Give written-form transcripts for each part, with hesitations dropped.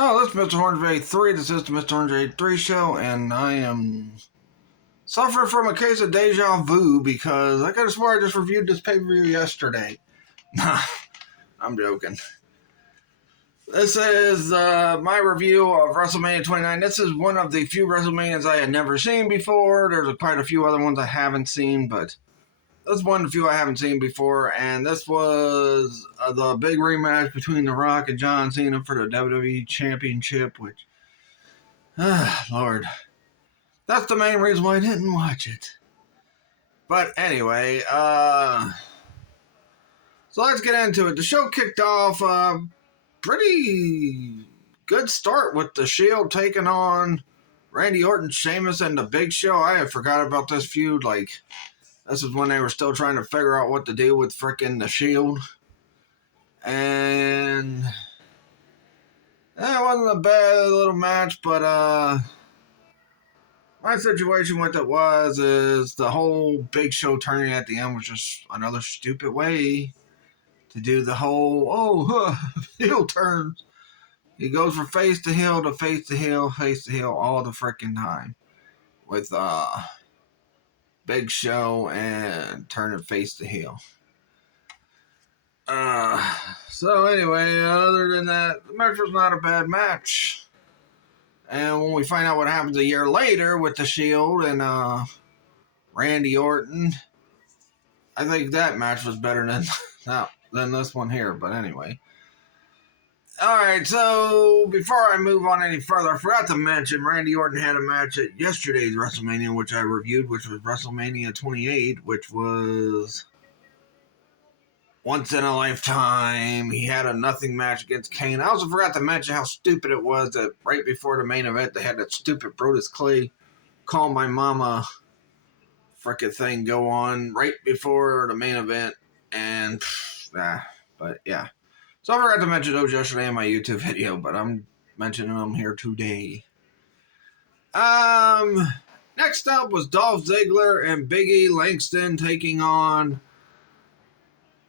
Oh, this is Mr. Orange 83. This is the Mr. Orange 83 show, and I am suffering from a case of deja vu because I could have swore I just reviewed this pay-per-view yesterday. Nah, I'm joking. This is my review of WrestleMania 29. This is one of the few WrestleManias I had never seen before. There's quite a few other ones I haven't seen, but this is one of the few I haven't seen before, and this was the big rematch between The Rock and John Cena for the WWE Championship, which, Lord, that's the main reason why I didn't watch it. But anyway, so let's get into it. The show kicked off pretty good start with the Shield taking on Randy Orton, Sheamus, and the Big Show. I had forgot about this feud. This is when they were still trying to figure out what to do with frickin' the Shield. And it wasn't a bad little match, but my situation with it is the whole Big Show turning at the end was just another stupid way to do the whole, heel turns. He goes from face to heel to face to heel, face to heel all the frickin' time. With Big Show and turning face to heel. So anyway, other than that, the match was not a bad match. And when we find out what happens a year later with the Shield and Randy Orton, I think that match was better than this one here. But anyway. Alright, so before I move on any further, I forgot to mention Randy Orton had a match at yesterday's WrestleMania, which I reviewed, which was WrestleMania 28, which was once in a lifetime. He had a nothing match against Kane. I also forgot to mention how stupid it was that right before the main event, they had that stupid Brodus Clay Call My Mama frickin' thing go on right before the main event. And, but yeah. So I forgot to mention those yesterday in my YouTube video, but I'm mentioning them here today. Next up was Dolph Ziggler and Big E Langston taking on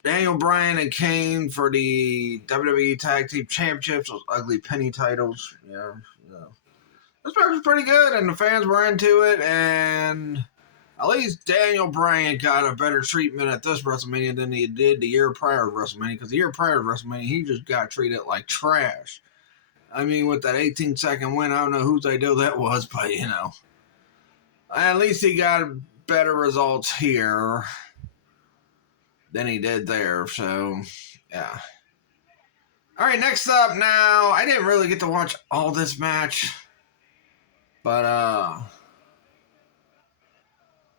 Daniel Bryan and Kane for the WWE Tag Team Championships, those ugly penny titles. Yeah. This match was pretty good, and the fans were into it, and at least Daniel Bryan got a better treatment at this WrestleMania than he did the year prior to WrestleMania, because the year prior to WrestleMania, he just got treated like trash. I mean, with that 18-second win, I don't know whose idea that was, but, at least he got better results here than he did there, so, yeah. All right, next up now, I didn't really get to watch all this match, but,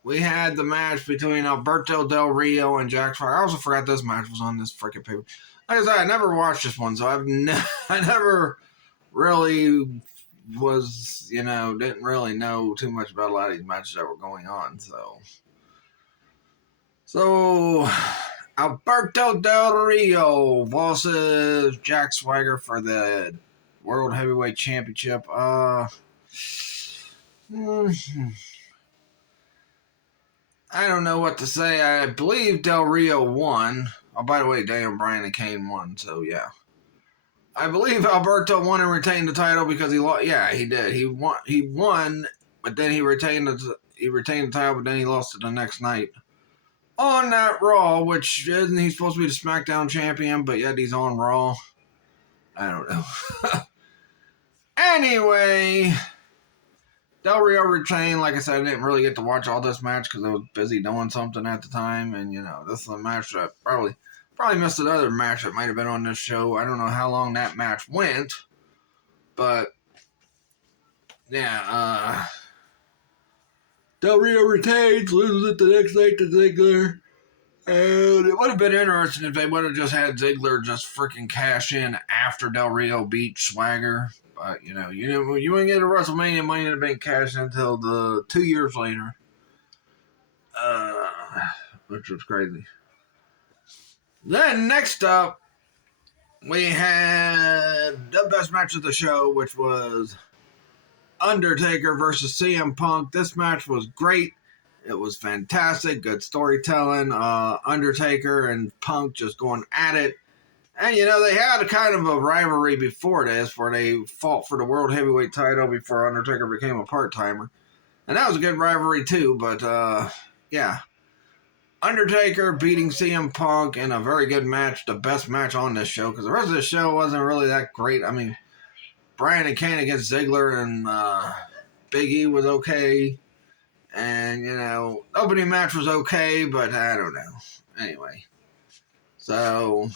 we had the match between Alberto Del Rio and Jack Swagger. I also forgot this match was on this freaking paper. Like I said, I never watched this one, so I never really was, didn't really know too much about a lot of these matches that were going on. So Alberto Del Rio versus Jack Swagger for the World Heavyweight Championship. I don't know what to say. I believe Del Rio won. Oh, by the way, Daniel Bryan and Kane won, so yeah. I believe Alberto won and retained the title because he lost. Yeah, he did. He won, but then he retained the title, but then he lost it the next night on that Raw, which isn't he supposed to be the SmackDown champion, but yet he's on Raw. I don't know. Anyway, Del Rio retained. Like I said, I didn't really get to watch all this match because I was busy doing something at the time. And, this is a match that probably missed another match that might have been on this show. I don't know how long that match went. But, yeah. Del Rio retains, loses it the next night to Ziggler. And it would have been interesting if they would have just had Ziggler just freaking cash in after Del Rio beat Swagger. But, you wouldn't get a WrestleMania Money in the Bank cash until 2 years later. Which was crazy. Then, next up, we had the best match of the show, which was Undertaker versus CM Punk. This match was great. It was fantastic. Good storytelling. Undertaker and Punk just going at it. And, they had a kind of a rivalry before this where they fought for the World Heavyweight title before Undertaker became a part-timer. And that was a good rivalry, too. But, yeah. Undertaker beating CM Punk in a very good match. The best match on this show. Because the rest of the show wasn't really that great. I mean, Bryan and Kane against Ziggler and Big E was okay. And, opening match was okay. But I don't know. Anyway. So...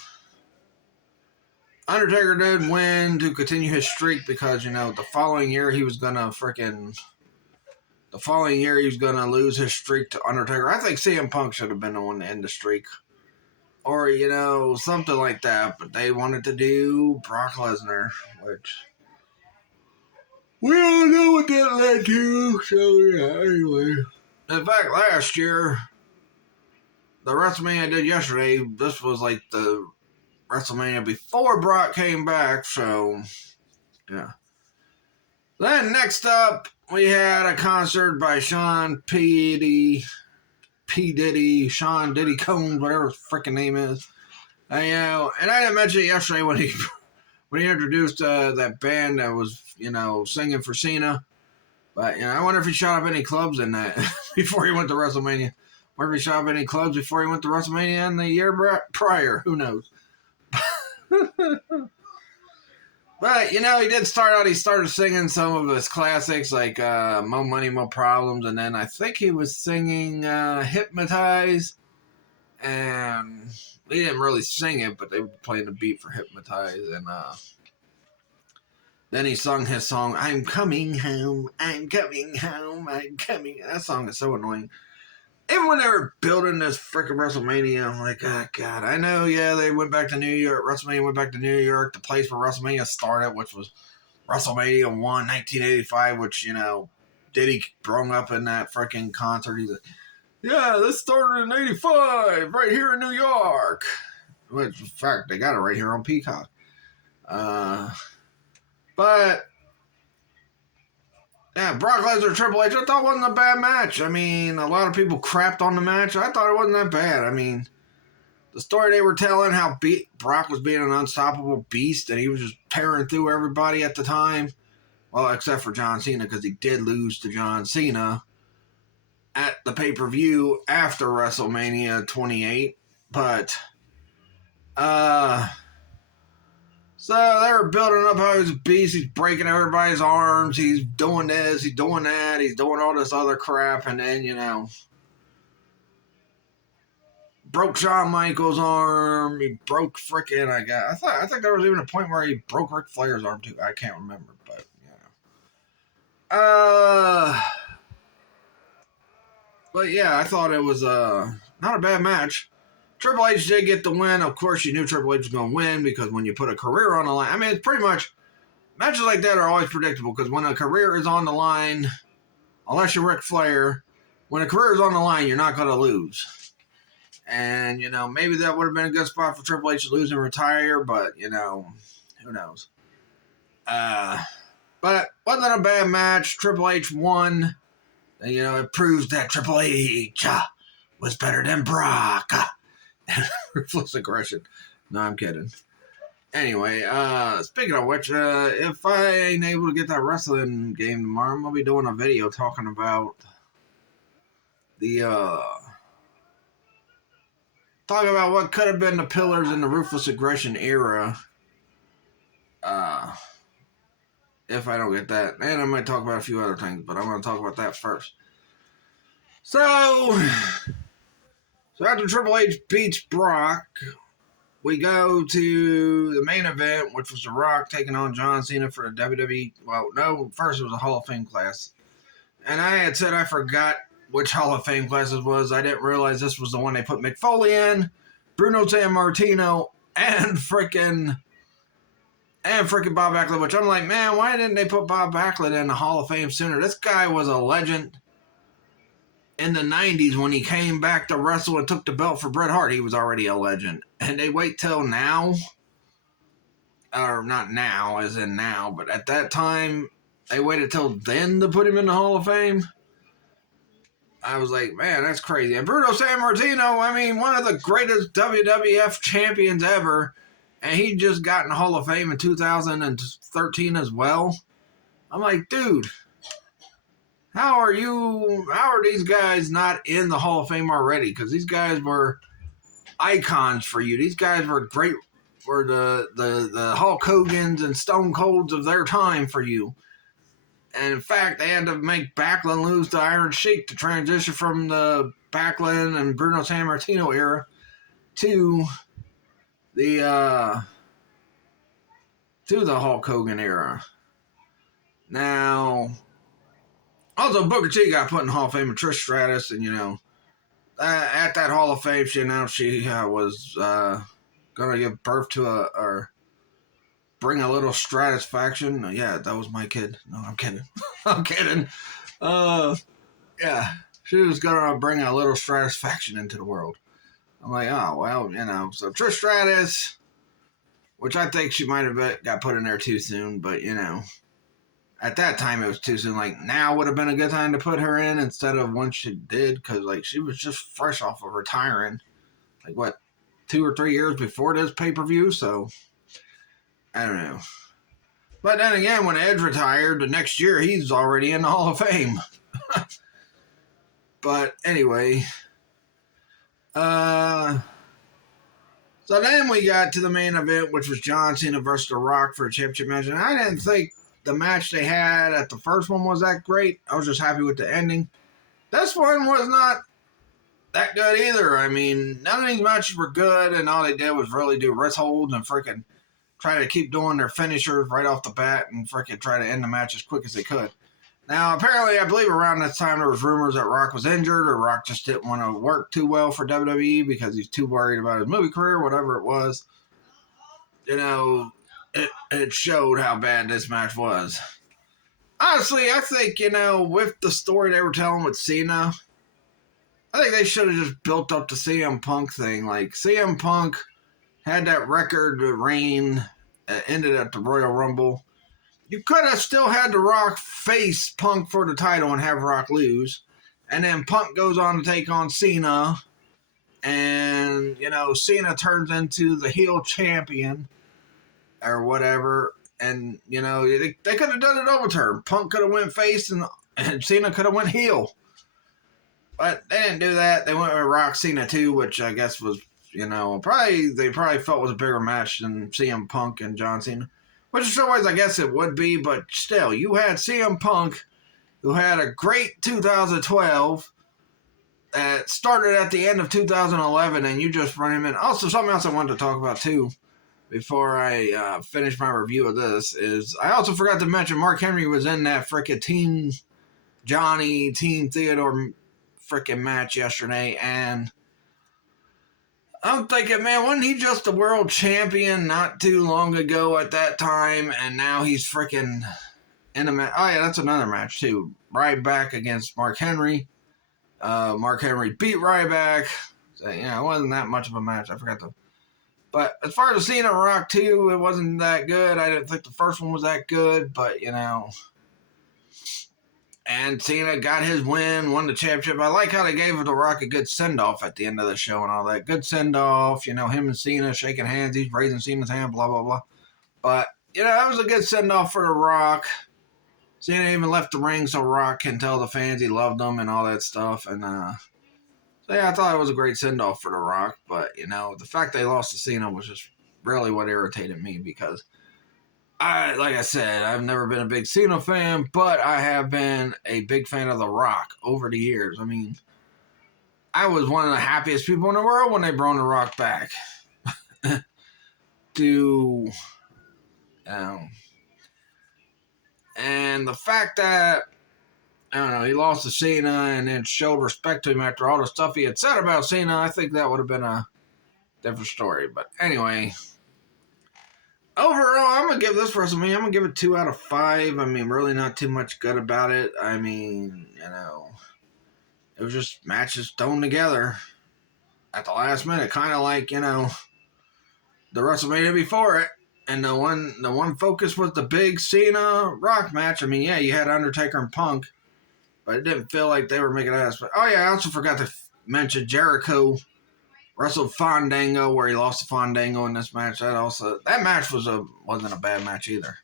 Undertaker did win to continue his streak because, the following year he was going to lose his streak to Undertaker. I think CM Punk should have been the one to end the streak. Or, something like that. But they wanted to do Brock Lesnar, which we all know what that led to. So, yeah, anyway. In fact, last year, the WrestleMania I did yesterday, this was like the WrestleMania before Brock came back, so yeah. Then next up, we had a concert by Sean Diddy Combs, whatever his freaking name is. And I didn't mention it yesterday when he introduced that band that was singing for Cena. But I wonder if he shot up any clubs in that before he went to WrestleMania. I wonder if he shot up any clubs before he went to WrestleMania in the year prior. Who knows? But he did start out. He started singing some of his classics like "Mo Money, Mo Problems," and then I think he was singing "Hypnotize." And he didn't really sing it, but they were playing the beat for "Hypnotize." And then he sung his song, "I'm coming home, I'm coming home, I'm coming." That song is so annoying. Even when they were building this freaking WrestleMania, I'm like, oh, God. I know, yeah, they went back to New York. WrestleMania went back to New York, the place where WrestleMania started, which was WrestleMania 1, 1985, which, Diddy brung up in that freaking concert. He's like, yeah, this started in 85, right here in New York. Which, in fact, they got it right here on Peacock. But... yeah, Brock Lesnar Triple H, I thought it wasn't a bad match. I mean, a lot of people crapped on the match. I thought it wasn't that bad. I mean, the story they were telling, how Brock was being an unstoppable beast, and he was just tearing through everybody at the time. Well, except for John Cena, because he did lose to John Cena at the pay-per-view after WrestleMania 28. But, so they were building up how he's a beast. He's breaking everybody's arms. He's doing this. He's doing that. He's doing all this other crap. And then, broke Shawn Michaels' arm. He broke frickin', I think there was even a point where he broke Ric Flair's arm too. I can't remember, but, but yeah, I thought it was not a bad match. Triple H did get the win. Of course, you knew Triple H was going to win because when you put a career on the line, I mean, it's pretty much, matches like that are always predictable because when a career is on the line, unless you're Ric Flair, when a career is on the line, you're not going to lose. And, maybe that would have been a good spot for Triple H to lose and retire, but, who knows. But wasn't a bad match. Triple H won. And, it proves that Triple H was better than Brock. Ruthless aggression. No, I'm kidding. Anyway, speaking of which, if I ain't able to get that wrestling game tomorrow, I'm going to be doing a video talking about talking about what could have been the pillars in the ruthless aggression era. If I don't get that. And I might talk about a few other things, but I'm going to talk about that first. So after Triple H beats Brock, we go to the main event, which was The Rock taking on John Cena for the WWE. Well, no, first it was a Hall of Fame class. And I had said I forgot which Hall of Fame class it was. I didn't realize this was the one they put Mick Foley in, Bruno Sammartino, and frickin' Bob Backlund, which I'm like, man, why didn't they put Bob Backlund in the Hall of Fame sooner? This guy was a legend. In the 90s, when he came back to wrestle and took the belt for Bret Hart, he was already a legend. And they wait till now, or not now, as in now, but at that time, they waited till then to put him in the Hall of Fame. I was like, man, that's crazy. And Bruno Sammartino, I mean, one of the greatest WWF champions ever. and he just got in the Hall of Fame in 2013 as well. I'm like, dude, how are these guys not in the Hall of Fame already? Because these guys were icons for you. These guys were great, were the Hulk Hogan's and Stone Colds of their time for you. And in fact, they had to make Backlund lose to Iron Sheik to transition from the Backlund and Bruno Sammartino era to the Hulk Hogan era. Now, also Booker T got put in Hall of Fame with Trish Stratus, and at that Hall of Fame, she announced she was going to give birth to or bring a little Stratus faction. Yeah, that was my kid. No, I'm kidding. I'm kidding. Yeah, she was going to bring a little Stratus faction into the world. I'm like, oh, well, so Trish Stratus, which I think she might have got put in there too soon, but, at that time it was too soon. Like, now would have been a good time to put her in instead of when she did, because, like, she was just fresh off of retiring. Like, what, 2 or 3 years before this pay-per-view? So, I don't know. But then again, when Edge retired, the next year, he's already in the Hall of Fame. But anyway, so then we got to the main event, which was John Cena versus The Rock for a championship match. And I didn't think the match they had at the first one was that great. I was just happy with the ending. This one was not that good either. I mean, none of these matches were good, and all they did was really do wrist holds and freaking try to keep doing their finishers right off the bat and freaking try to end the match as quick as they could. Now, apparently, I believe around this time there was rumors that Rock was injured, or Rock just didn't want to work too well for WWE because he's too worried about his movie career, whatever it was. It showed how bad this match was. Honestly, I think, with the story they were telling with Cena, I think they should have just built up the CM Punk thing. Like, CM Punk had that record reign that ended at the Royal Rumble. You could have still had The Rock face Punk for the title and have Rock lose. And then Punk goes on to take on Cena. And, Cena turns into the heel champion or whatever. And, they could have done it overturn. Punk could have went face and Cena could have went heel. But they didn't do that. They went with Rock Cena 2, which I guess was, they probably felt was a bigger match than CM Punk and John Cena. Which in some ways I guess it would be, but still, you had CM Punk, who had a great 2012 that started at the end of 2011, and you just run him in. Also, something else I wanted to talk about, too, before I finish my review of this, is I also forgot to mention Mark Henry was in that frickin' Team Johnny, Team Theodore frickin' match yesterday, and I'm thinking, man, wasn't he just a world champion not too long ago at that time, and now he's freaking in a match? Oh, yeah, that's another match, too. Ryback against Mark Henry. Mark Henry beat Ryback. So, it wasn't that much of a match. I forgot to. But as far as the Cena Rock, too, it wasn't that good. I didn't think the first one was that good, but, And Cena got his win, won the championship. I like how they gave The Rock a good send-off at the end of the show and all that. Good send-off, him and Cena shaking hands. He's raising Cena's hand, blah, blah, blah. But, that was a good send-off for The Rock. Cena even left the ring so Rock can tell the fans he loved them and all that stuff. And, so, yeah, I thought it was a great send-off for The Rock. But, the fact they lost to Cena was just really what irritated me because like I said, I've never been a big Cena fan, but I have been a big fan of The Rock over the years. I mean, I was one of the happiest people in the world when they brought The Rock back. And the fact that, I don't know, he lost to Cena and then showed respect to him after all the stuff he had said about Cena, I think that would have been a different story. But anyway, overall, I'm going to give this WrestleMania, I'm going to give it 2 out of 5. I mean, really not too much good about it. I mean, it was just matches thrown together at the last minute, kind of like, the WrestleMania before it. And the one focus was the big Cena Rock match. I mean, yeah, you had Undertaker and Punk, but it didn't feel like they were making ass. But, oh, yeah, I also forgot to mention Jericho wrestled Fandango, where he lost to Fandango in this match. That match wasn't a bad match either,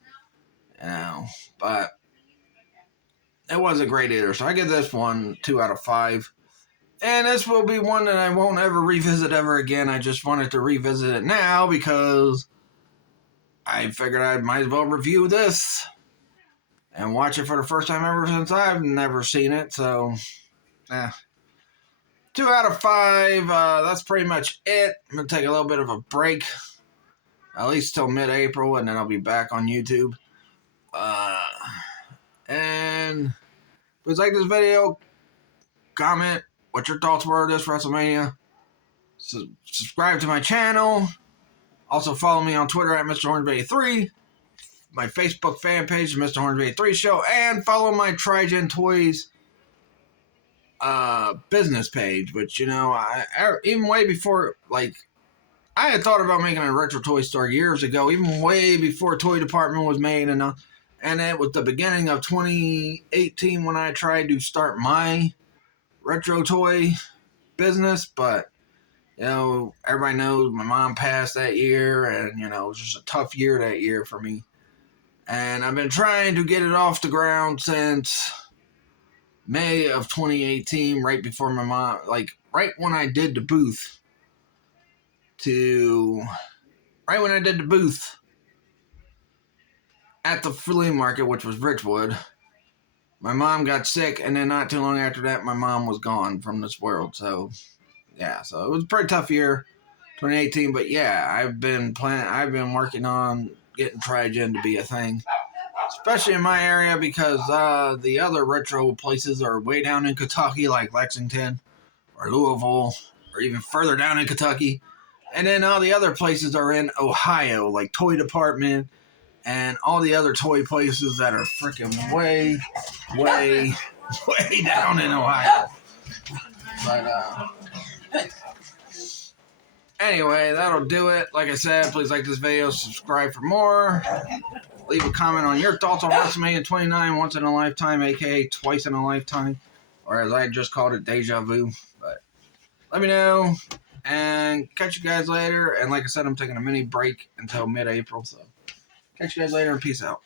you know, but it wasn't great either. So I give this one 2 out of 5. And this will be one that I won't ever revisit ever again. I just wanted to revisit it now because I figured I might as well review this and watch it for the first time ever since I've never seen it. So, 2 out of 5. That's pretty much it. I'm going to take a little bit of a break, at least till mid-April, and then I'll be back on YouTube. And if you like this video, comment what your thoughts were of this WrestleMania. Subscribe to my channel. Also follow me on Twitter at Mr. Hornsby83. My Facebook fan page is Mr. Hornsby83 Show. And follow my Trigen Toys business page. Which, you know, even way before, like, I had thought about making a retro toy store years ago. Even way before Toy Department was made. And it was the beginning of 2018 when I tried to start my retro toy business, but you know, everybody knows my mom passed that year, and you know, it was just a tough year that year for me. And I've been trying to get it off the ground since May of 2018, right before my mom, like right when I did the booth at the flea market, which was Richwood. My mom got sick, and then not too long after that, my mom was gone from this world. So, yeah, so it was a pretty tough year, 2018. But yeah, I've been working on getting Trigen to be a thing, especially in my area because the other retro places are way down in Kentucky, like Lexington or Louisville, or even further down in Kentucky. And then all the other places are in Ohio, like Toy Department and all the other toy places that are freaking way down in Ohio. But anyway, that'll do it. Like I said, please like this video, subscribe for more. Leave a comment on your thoughts on WrestleMania 29, once in a lifetime, aka twice in a lifetime, or as I just called it, deja vu. But let me know, and catch you guys later. And like I said, I'm taking a mini break until mid-April, so catch you guys later, and peace out.